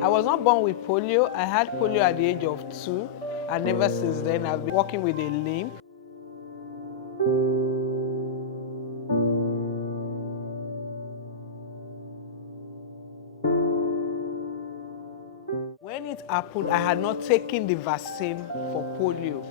I was not born with polio. I had polio at the age of 2, and ever since then I've been working with a limp. When it happened, I had not taken the vaccine for polio.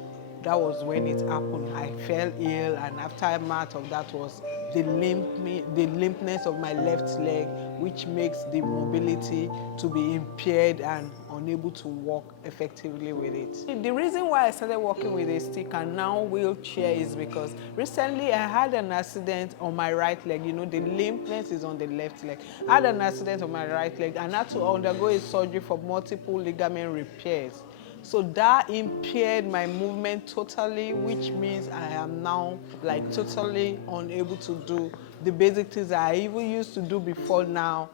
That was when it happened. I fell ill, and aftermath of that was the limpness of my left leg, which makes the mobility to be impaired and unable to walk effectively with it. The reason why I started walking with a stick and now wheelchair is because recently I had an accident on my right leg. You know, the limpness is on the left leg. I had an accident on my right leg and had to undergo a surgery for multiple ligament repairs. So that impaired my movement totally, which means I am now like totally unable to do the basic things I even used to do before now.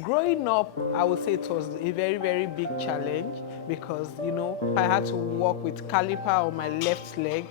Growing up, I would say it was a very, very big challenge because, you know, I had to walk with caliper on my left leg,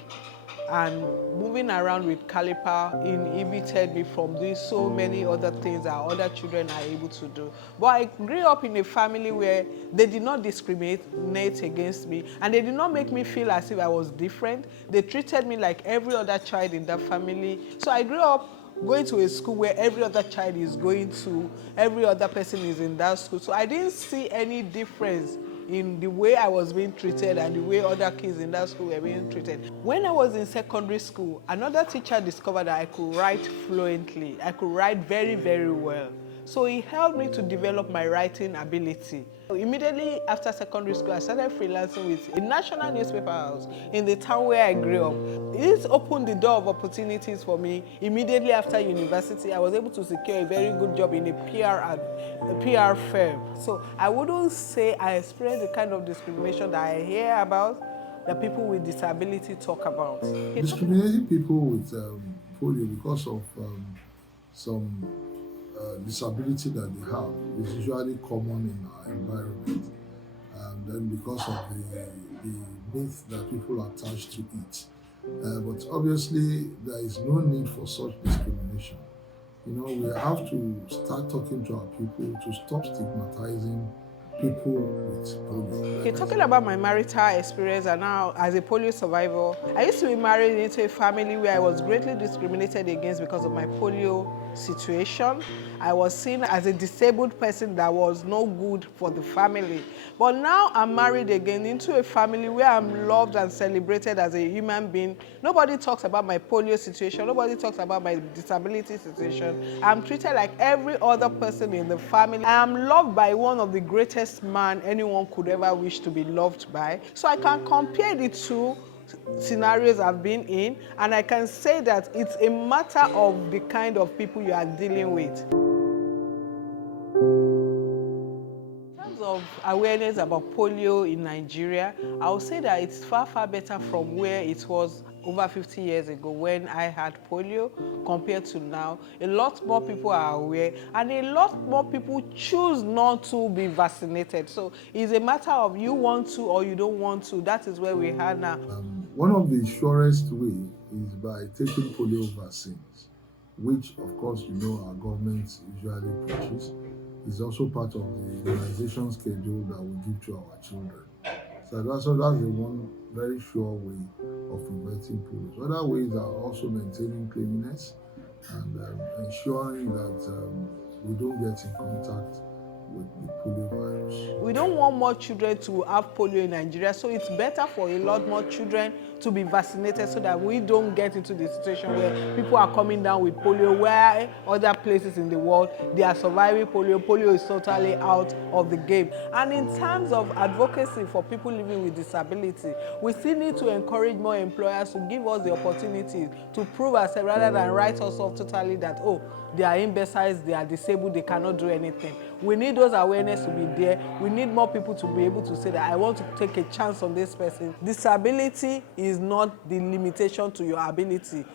and moving around with caliper inhibited me from doing so many other things that other children are able to do. But I grew up in a family where they did not discriminate against me, and they did not make me feel as if I was different. They treated me like every other child in that family. So I grew up going to a school where every other child is going to, every other person is in that school. So I didn't see any difference in the way I was being treated and the way other kids in that school were being treated. When I was in secondary school, another teacher discovered that I could write fluently. I could write very, very well. So he helped me to develop my writing ability. Immediately after secondary school, I started freelancing with a national newspaper house in the town where I grew up. It opened the door of opportunities for me. Immediately after university, I was able to secure a very good job in a PR firm. So I wouldn't say I experienced the kind of discrimination that I hear about, that people with disability talk about. Discriminating people with polio because of some disability that they have is usually common in our environment, and then because of the myth that people attach to it. But obviously, there is no need for such discrimination. You know, we have to start talking to our people to stop stigmatizing people with polio. Okay, talking about my marital experience and now as a polio survivor, I used to be married into a family where I was greatly discriminated against because of my polio situation. I was seen as a disabled person that was no good for the family. But now I'm married again into a family where I'm loved and celebrated as a human being. Nobody talks about my polio situation. Nobody talks about my disability situation. I'm treated like every other person in the family. I am loved by one of the greatest men anyone could ever wish to be loved by. So I can compare the two scenarios I've been in, and I can say that it's a matter of the kind of people you are dealing with. In terms of awareness about polio in Nigeria, I would say that it's far, far better from where it was over 50 years ago when I had polio compared to now. A lot more people are aware, and a lot more people choose not to be vaccinated. So it's a matter of you want to or you don't want to. That is where we are now. One of the surest way is by taking polio vaccines, which of course you know our government usually pushes. Is also part of the immunization schedule that we give to our children. So that's the one very sure way of preventing polio. Other ways are also maintaining cleanliness and ensuring that we don't get in contact with the polio virus. We don't want more children to have polio in Nigeria, so it's better for a lot more children to be vaccinated so that we don't get into the situation where people are coming down with polio, where other places in the world they are surviving polio. Polio is totally out of the game. And in terms of advocacy for people living with disability, we still need to encourage more employers to give us the opportunity to prove ourselves rather than write us off totally that, oh, they are imbeciles, they are disabled, they cannot do anything. We need those awareness to be there. We need more people to be able to say that I want to take a chance on this person. Disability is not the limitation to your ability.